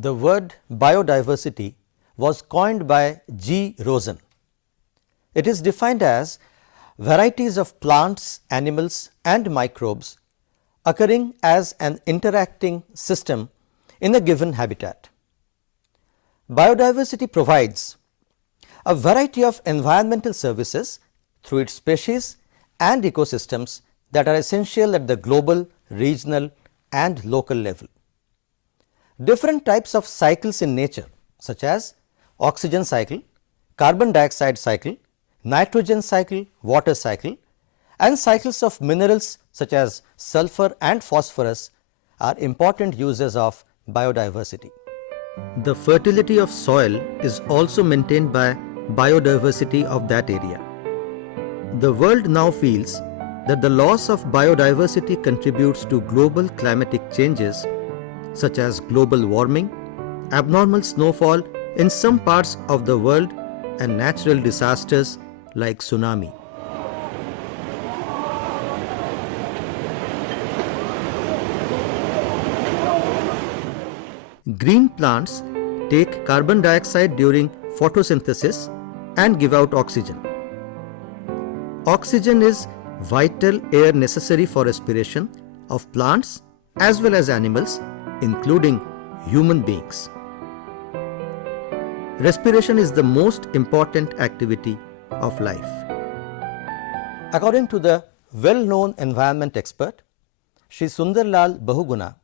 The word biodiversity was coined by G. Rosen. It is defined as varieties of plants, animals and microbes occurring as an interacting system in a given habitat. Biodiversity provides a variety of environmental services through its species and ecosystems that are essential at the global, regional and local level. Different types of cycles in nature such as oxygen cycle, carbon dioxide cycle, nitrogen cycle, water cycle and cycles of minerals such as sulfur and phosphorus are important uses of biodiversity. The fertility of soil is also maintained by biodiversity of that area. The world now feels that the loss of biodiversity contributes to global climatic changes such as global warming, abnormal snowfall in some parts of the world and natural disasters like tsunami. Green plants take carbon dioxide during photosynthesis and give out oxygen. Oxygen is vital air necessary for respiration of plants as well as animals, including human beings. Respiration is the most important activity of life. According to the well-known environment expert, Shri Sundarlal Bahuguna,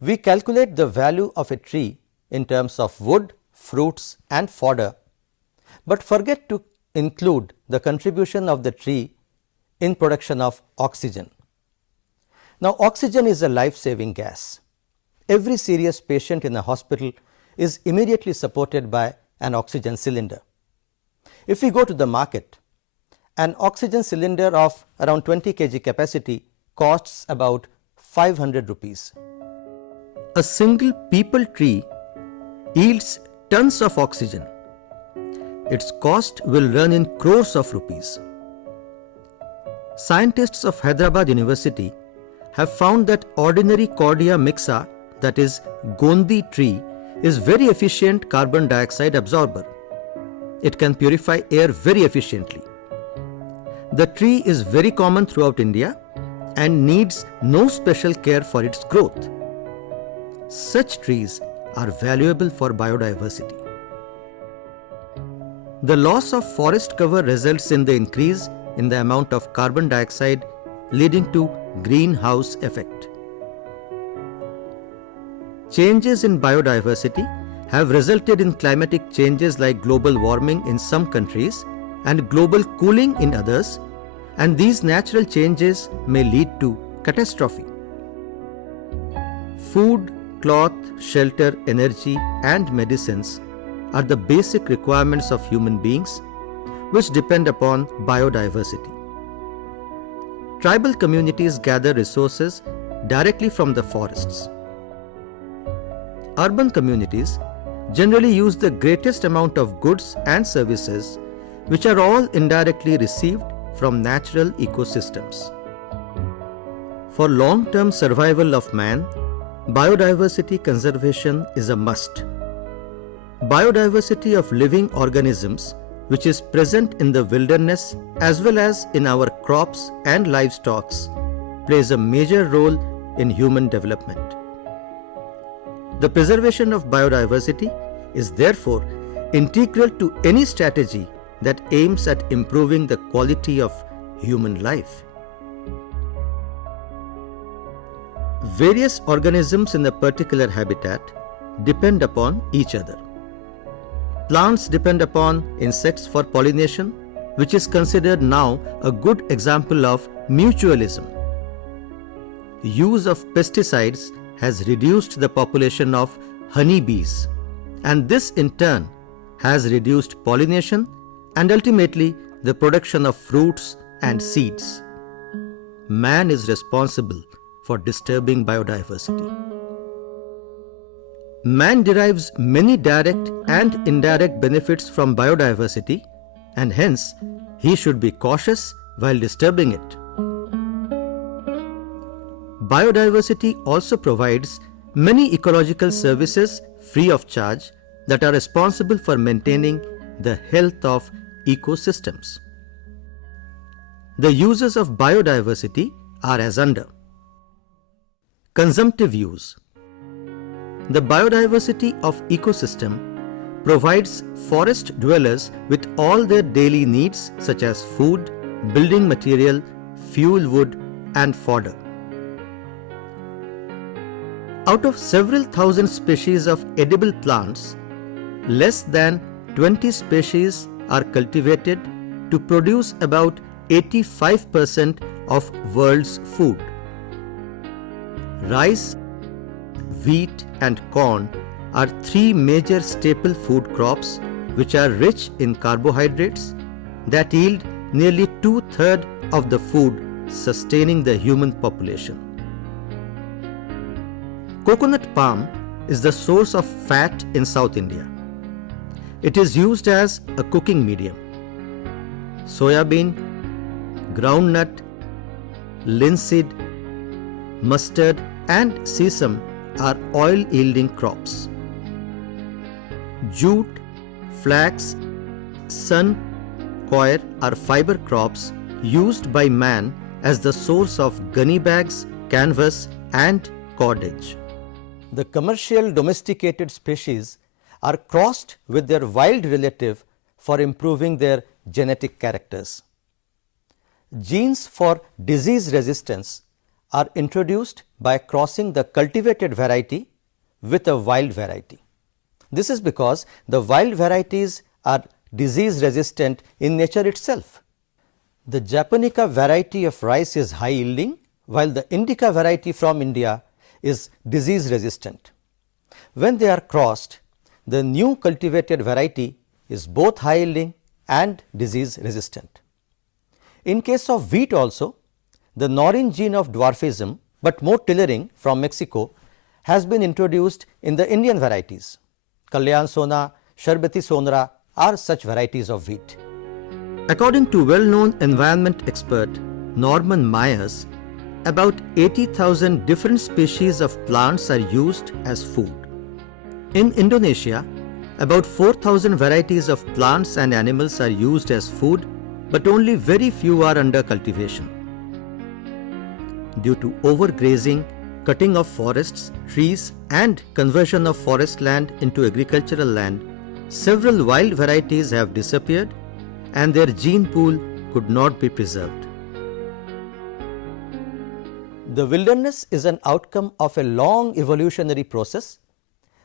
we calculate the value of a tree in terms of wood, fruits and fodder, but forget to include the contribution of the tree in production of oxygen. Now, oxygen is a life-saving gas. Every serious patient in a hospital is immediately supported by an oxygen cylinder. If we go to the market, an oxygen cylinder of around 20 kg capacity costs about 500 rupees. A single peepal tree yields tons of oxygen. Its cost will run in crores of rupees. Scientists of Hyderabad University have found that ordinary Cordia mixa, that is Gondi tree, is very efficient carbon dioxide absorber. It can purify air very efficiently. The tree is very common throughout India and needs no special care for its growth. Such trees are valuable for biodiversity. The loss of forest cover results in the increase in the amount of carbon dioxide, leading to greenhouse effect. Changes in biodiversity have resulted in climatic changes like global warming in some countries and global cooling in others, and these natural changes may lead to catastrophe. Food, cloth, shelter, energy and medicines are the basic requirements of human beings which depend upon biodiversity. Tribal communities gather resources directly from the forests. Urban communities generally use the greatest amount of goods and services which are all indirectly received from natural ecosystems. For long-term survival of man, biodiversity conservation is a must. Biodiversity of living organisms, which is present in the wilderness as well as in our crops and livestock, plays a major role in human development. The preservation of biodiversity is therefore integral to any strategy that aims at improving the quality of human life. Various organisms in a particular habitat depend upon each other. Plants depend upon insects for pollination, which is considered now a good example of mutualism. Use of pesticides has reduced the population of honeybees, and this in turn has reduced pollination and ultimately the production of fruits and seeds. Man is responsible for disturbing biodiversity. Man derives many direct and indirect benefits from biodiversity, and hence he should be cautious while disturbing it. Biodiversity also provides many ecological services free of charge that are responsible for maintaining the health of ecosystems. The uses of biodiversity are as under. Consumptive use. The biodiversity of ecosystem provides forest dwellers with all their daily needs such as food, building material, fuel wood and fodder. Out of several thousand species of edible plants, less than 20 species are cultivated to produce about 85% of world's food. Rice, wheat and corn are three major staple food crops which are rich in carbohydrates that yield nearly 2/3 of the food sustaining the human population. Coconut palm is the source of fat in South India. It is used as a cooking medium. Soybean, groundnut, linseed, mustard and sesame are oil-yielding crops. Jute, flax, sun, coir are fiber crops used by man as the source of gunny bags, canvas and cordage. The commercial domesticated species are crossed with their wild relative for improving their genetic characters. Genes for disease resistance are introduced by crossing the cultivated variety with a wild variety. This is because the wild varieties are disease resistant in nature itself. The Japonica variety of rice is high yielding, while the Indica variety from India is disease resistant. When they are crossed, the new cultivated variety is both high yielding and disease resistant. In case of wheat also, the Norrin gene of dwarfism but more tillering from Mexico has been introduced in the Indian varieties. Kalyan Sona, Sharbati Sonra are such varieties of wheat. According to well-known environment expert Norman Myers, about 80,000 different species of plants are used as food. In Indonesia, about 4,000 varieties of plants and animals are used as food, but only very few are under cultivation. Due to overgrazing, cutting of forests, trees and conversion of forest land into agricultural land, several wild varieties have disappeared and their gene pool could not be preserved. The wilderness is an outcome of a long evolutionary process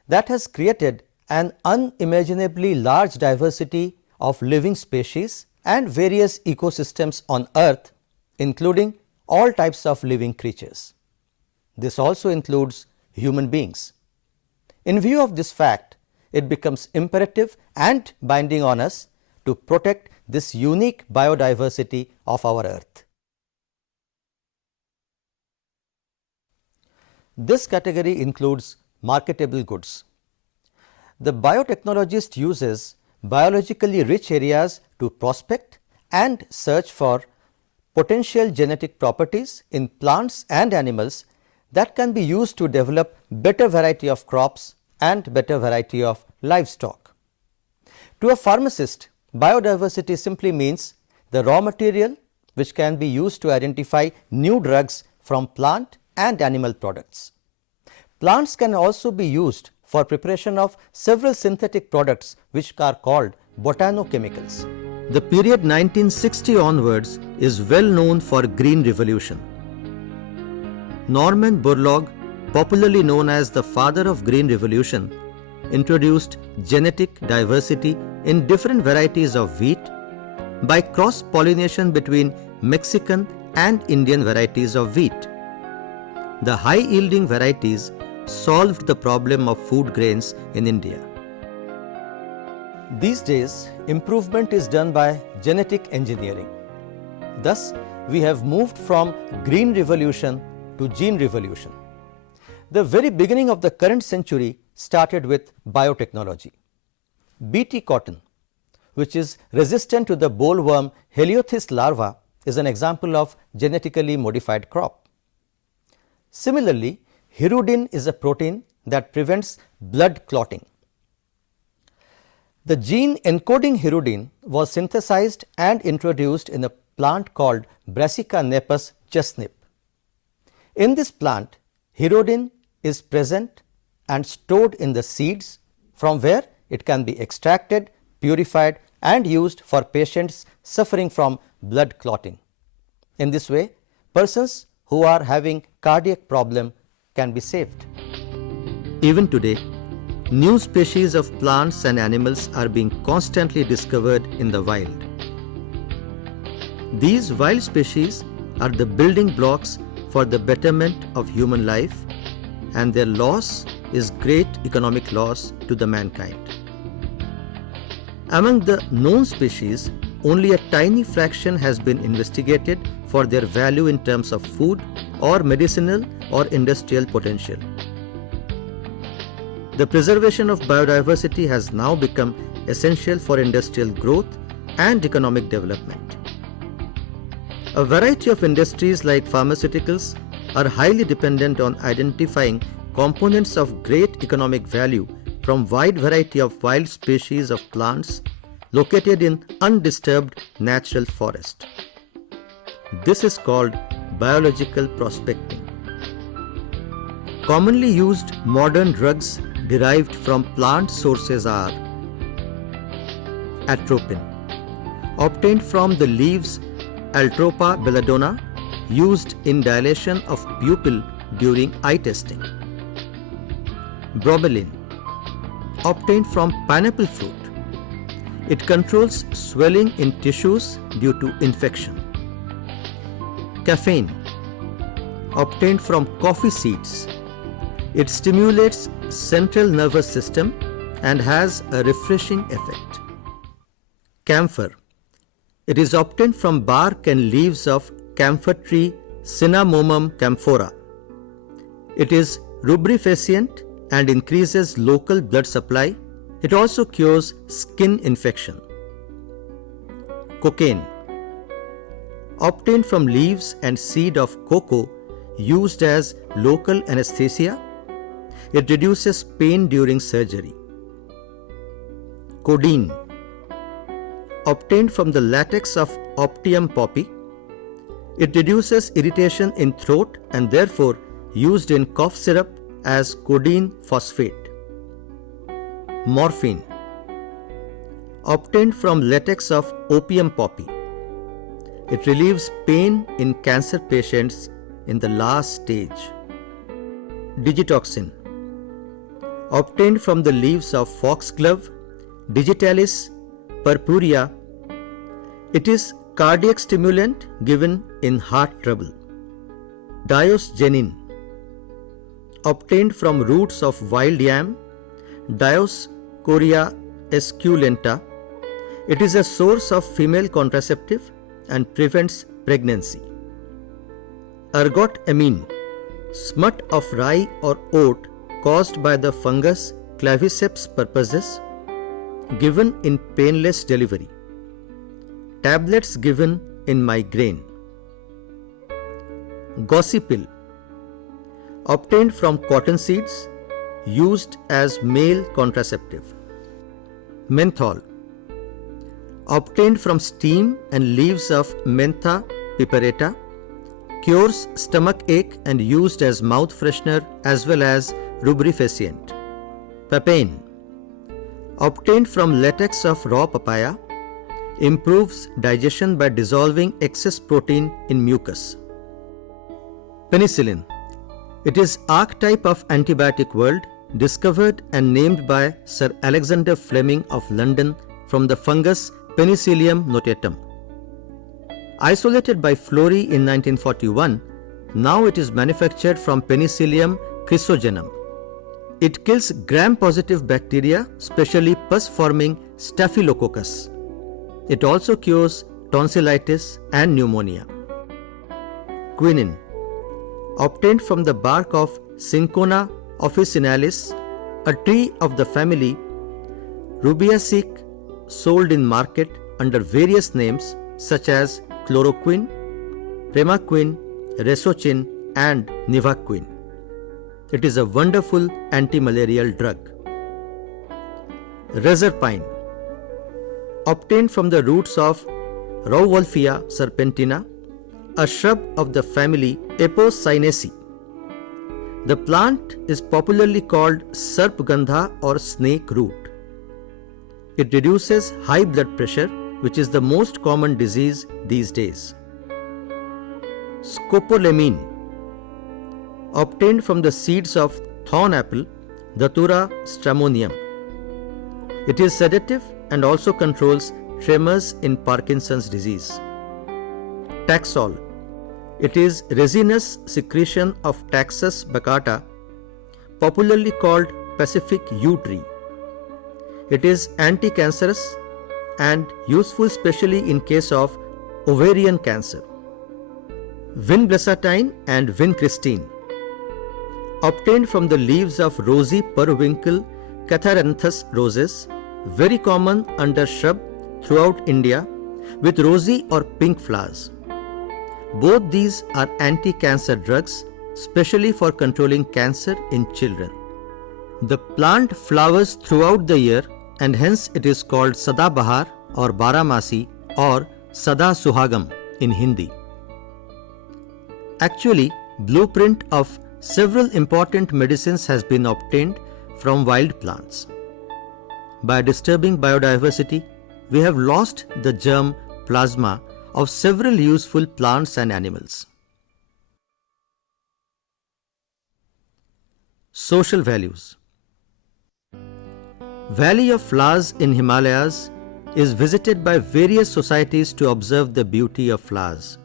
that has created an unimaginably large diversity of living species and various ecosystems on Earth, including all types of living creatures. This also includes human beings. In view of this fact, it becomes imperative and binding on us to protect this unique biodiversity of our Earth. This category includes marketable goods. The biotechnologist uses biologically rich areas to prospect and search for potential genetic properties in plants and animals that can be used to develop better variety of crops and better variety of livestock. To a pharmacist, biodiversity simply means the raw material which can be used to identify new drugs from plant and animal products. Plants can also be used for preparation of several synthetic products which are called botanochemicals. The period 1960 onwards is well known for Green Revolution. Norman Borlaug, popularly known as the father of Green Revolution, introduced genetic diversity in different varieties of wheat by cross-pollination between Mexican and Indian varieties of wheat. The high-yielding varieties solved the problem of food grains in India. These days, improvement is done by genetic engineering. Thus, we have moved from Green Revolution to Gene Revolution. The very beginning of the current century started with biotechnology. BT cotton, which is resistant to the bollworm Heliothis larva, is an example of genetically modified crop. Similarly, hirudin is a protein that prevents blood clotting. The gene encoding hirudin was synthesized and introduced in a plant called Brassica napus chestnut. In this plant, hirudin is present and stored in the seeds, from where it can be extracted, purified and used for patients suffering from blood clotting. In this way, persons who are having cardiac problem can be saved. Even today, new species of plants and animals are being constantly discovered in the wild. These wild species are the building blocks for the betterment of human life, and their loss is great economic loss to the mankind. Among the known species, only a tiny fraction has been investigated for their value in terms of food or medicinal or industrial potential. The preservation of biodiversity has now become essential for industrial growth and economic development. A variety of industries like pharmaceuticals are highly dependent on identifying components of great economic value from wide variety of wild species of plants located in undisturbed natural forest. This is called biological prospecting. Commonly used modern drugs derived from plant sources are atropine, obtained from the leaves Altropa belladonna, used in dilation of pupil during eye testing. Bromelain, obtained from pineapple fruit. It controls swelling in tissues due to infection. Caffeine, obtained from coffee seeds. It stimulates central nervous system and has a refreshing effect. Camphor, it is obtained from bark and leaves of camphor tree Cinnamomum camphora. It is rubrifacient and increases local blood supply. It also cures skin infection. Cocaine, obtained from leaves and seed of cocoa, used as local anesthesia. It reduces pain during surgery. Codeine, obtained from the latex of Optium poppy. It reduces irritation in throat and therefore used in cough syrup as codeine phosphate. Morphine, obtained from latex of Opium poppy. It relieves pain in cancer patients in the last stage. Digitoxin, obtained from the leaves of foxglove Digitalis purpurea. It is cardiac stimulant given in heart trouble. Diosgenin, obtained from roots of wild yam Dioscorea esculenta. It is a source of female contraceptive and prevents pregnancy. Ergot amine, smut of rye or oat caused by the fungus Claviceps purpuses, given in painless delivery. Tablets given in migraine. Gossipil, obtained from cotton seeds, used as male contraceptive. Menthol, obtained from steam and leaves of Mentha piperata, cures stomach ache and used as mouth freshener as well as rubrifacient. Papain, obtained from latex of raw papaya, improves digestion by dissolving excess protein in mucus. Penicillin, it is archetype of antibiotic world, discovered and named by Sir Alexander Fleming of London from the fungus Penicillium notatum. Isolated by Florey in 1941, now it is manufactured from Penicillium chrysogenum. It kills gram-positive bacteria, especially pus-forming Staphylococcus. It also cures tonsillitis and pneumonia. Quinine, obtained from the bark of Cinchona officinalis, a tree of the family Rubiaceae, sold in market under various names such as chloroquine, primaquine, resocin and nivaquine. It is a wonderful anti-malarial drug. Reserpine, obtained from the roots of Rauwolfia serpentina, a shrub of the family Apocynaceae. The plant is popularly called Sarpgandha or snake root. It reduces high blood pressure, which is the most common disease these days. Scopolamine, obtained from the seeds of thorn apple, Datura stramonium. It is sedative and also controls tremors in Parkinson's disease. Taxol, it is resinous secretion of Taxus baccata, popularly called Pacific yew tree. It is anti-cancerous and useful especially in case of ovarian cancer. Vinblessatine and vincristine, obtained from the leaves of rosy periwinkle Catharanthus roses, very common under shrub throughout India with rosy or pink flowers. Both these are anti-cancer drugs, specially for controlling cancer in children. The plant flowers throughout the year and hence it is called Sadabahar or Baramasi or Sada Suhagam in Hindi. Actually, blueprint of several important medicines has been obtained from wild plants. By disturbing biodiversity, we have lost the germ plasma of several useful plants and animals. Social values. Valley of Flowers in Himalayas is visited by various societies to observe the beauty of flowers.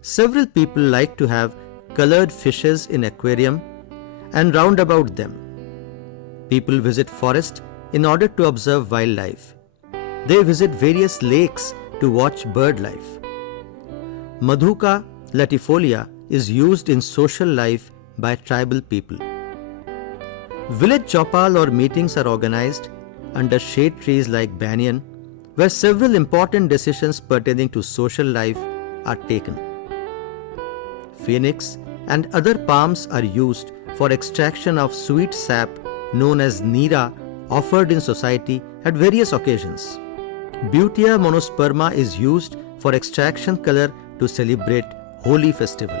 Several people like to have colored fishes in aquarium and round about them. People visit forest in order to observe wildlife. They visit various lakes to watch bird life. Madhuka latifolia is used in social life by tribal people. Village chopal or meetings are organized under shade trees like banyan, where several important decisions pertaining to social life are taken. Phoenix and other palms are used for extraction of sweet sap known as neera, offered in society at various occasions. Butea monosperma is used for extraction color to celebrate Holi festival.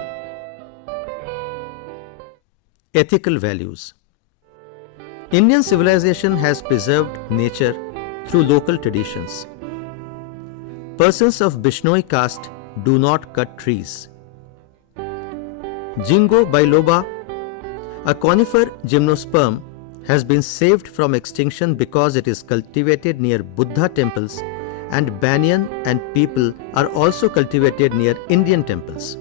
Ethical values. Indian civilization has preserved nature through local traditions. Persons of Bishnoi caste do not cut trees. Jingo biloba, a conifer gymnosperm, has been saved from extinction because it is cultivated near Buddha temples, and banyan and peepal are also cultivated near Indian temples.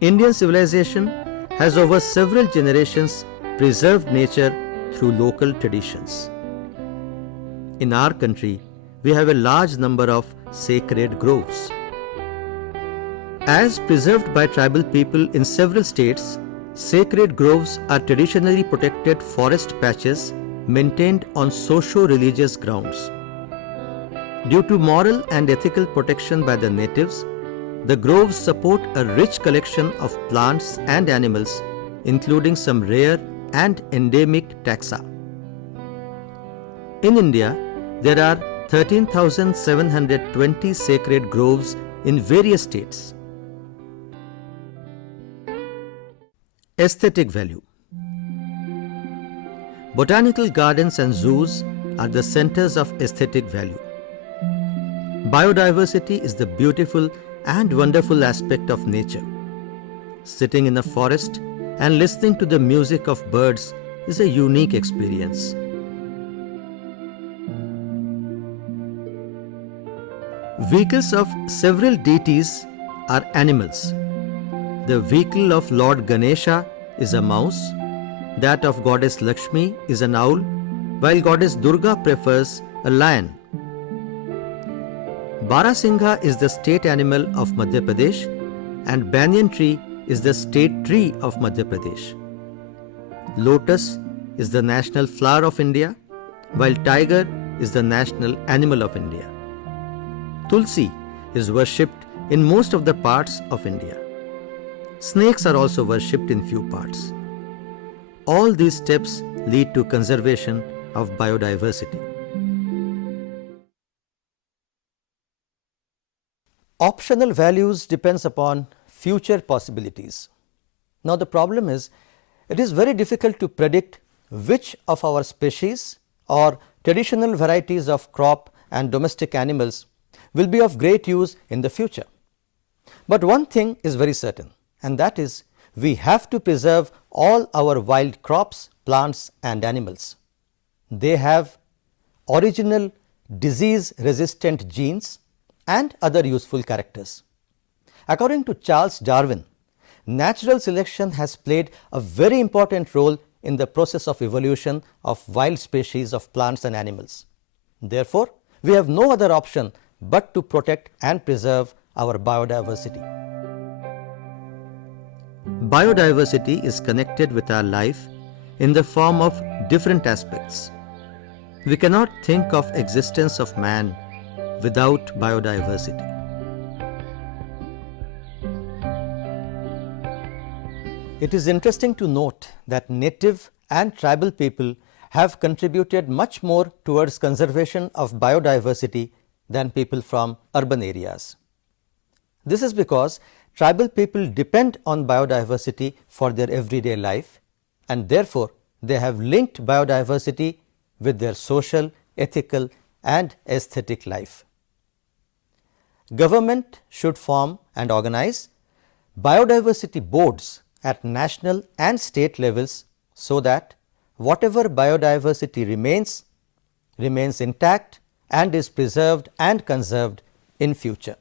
Indian civilization has over several generations preserved nature through local traditions. In our country, we have a large number of sacred groves. As preserved by tribal people in several states, sacred groves are traditionally protected forest patches maintained on socio-religious grounds. Due to moral and ethical protection by the natives, the groves support a rich collection of plants and animals, including some rare and endemic taxa. In India, there are 13,720 sacred groves in various states. Aesthetic value. Botanical gardens and zoos are the centers of aesthetic value. Biodiversity is the beautiful and wonderful aspect of nature. Sitting in a forest and listening to the music of birds is a unique experience. Vehicles of several deities are animals. The vehicle of Lord Ganesha is a mouse, that of Goddess Lakshmi is an owl, while Goddess Durga prefers a lion. Barasingha is the state animal of Madhya Pradesh and banyan tree is the state tree of Madhya Pradesh. Lotus is the national flower of India, while tiger is the national animal of India. Tulsi is worshipped in most of the parts of India. Snakes are also worshipped in few parts. All these steps lead to conservation of biodiversity. Optional values depends upon future possibilities. Now the problem is, it is very difficult to predict which of our species or traditional varieties of crop and domestic animals will be of great use in the future. But one thing is very certain, and that is we have to preserve all our wild crops, plants and animals. They have original disease resistant genes and other useful characters. According to Charles Darwin, natural selection has played a very important role in the process of evolution of wild species of plants and animals. Therefore, we have no other option but to protect and preserve our biodiversity. Biodiversity is connected with our life in the form of different aspects. We cannot think of existence of man without biodiversity. It is interesting to note that native and tribal people have contributed much more towards conservation of biodiversity than people from urban areas. This is because tribal people depend on biodiversity for their everyday life, and therefore they have linked biodiversity with their social, ethical and aesthetic life. Government should form and organize biodiversity boards at national and state levels so that whatever biodiversity remains intact and is preserved and conserved in future.